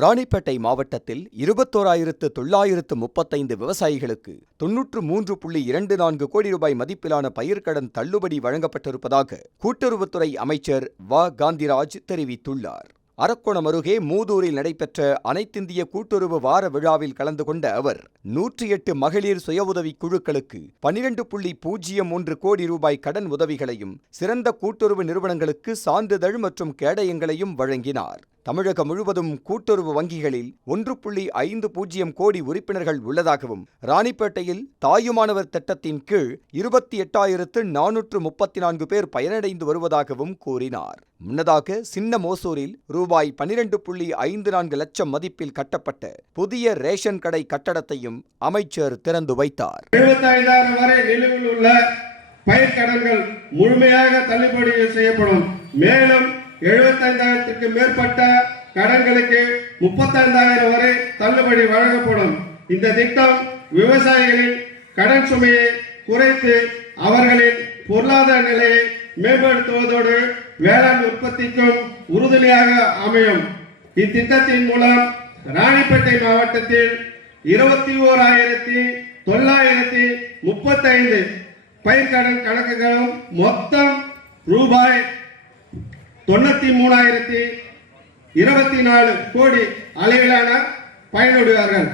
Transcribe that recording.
ராணிப்பேட்டை மாவட்டத்தில் 21,935 விவசாயிகளுக்கு 93.24 கோடி ரூபாய் மதிப்பிலான பயிர்க்கடன் தள்ளுபடி வழங்கப்பட்டிருப்பதாக கூட்டுறவுத்துறை அமைச்சர் வ. காந்திராஜ் தெரிவித்துள்ளார். அரக்கோணம் அருகே மூதூரில் நடைபெற்ற அனைத்திந்திய கூட்டுறவு வார விழாவில் கலந்து கொண்ட அவர் 108 மகளிர் சுய உதவிக் குழுக்களுக்கு 12.01 கோடி ரூபாய் கடன் உதவிகளையும் சிறந்த கூட்டுறவு நிறுவனங்களுக்கு சான்றிதழ் மற்றும் கேடயங்களையும் வழங்கினார். தமிழகம் முழுவதும் கூட்டுறவு வங்கிகளில் 1.50 கோடி உறுப்பினர்கள் உள்ளதாகவும் ராணிப்பேட்டையில் தாயுமானவர் திட்டத்தின் கீழ் 28,434 பேர் பயனடைந்து வருவதாகவும் கூறினார். முன்னதாக சின்னமோசூரில் ரூபாய் 12.54 லட்சம் மதிப்பில் கட்டப்பட்ட புதிய ரேஷன் கடை கட்டடத்தையும் அமைச்சர் திறந்து வைத்தார். 75,000 வரை நிலுவையில் உள்ள பயிர்க்கடன்கள் முழுமையாக தள்ளுபடி செய்யப்படும். மேலும் 75,000க்கு மேற்பட்ட கடன்களுக்கு 35,000 வரை தள்ளுபடி வழங்கப்படும். இந்த திட்டம் விவசாயிகளின் கடன் சுமையை குறைத்து அவர்களின் பொருளாதார நிலையை மேம்படுத்துவதோடு வேளாண் உற்பத்திக்கும் உறுதுணையாக அமையும். இத்திட்டத்தின் மூலம் ராணிப்பேட்டை மாவட்டத்தில் 21,935 பயிர்க்கடன் கணக்குகளும் மொத்தம் ரூபாய் 93,024 கோடி அளவிலான பயனுடையவர்கள்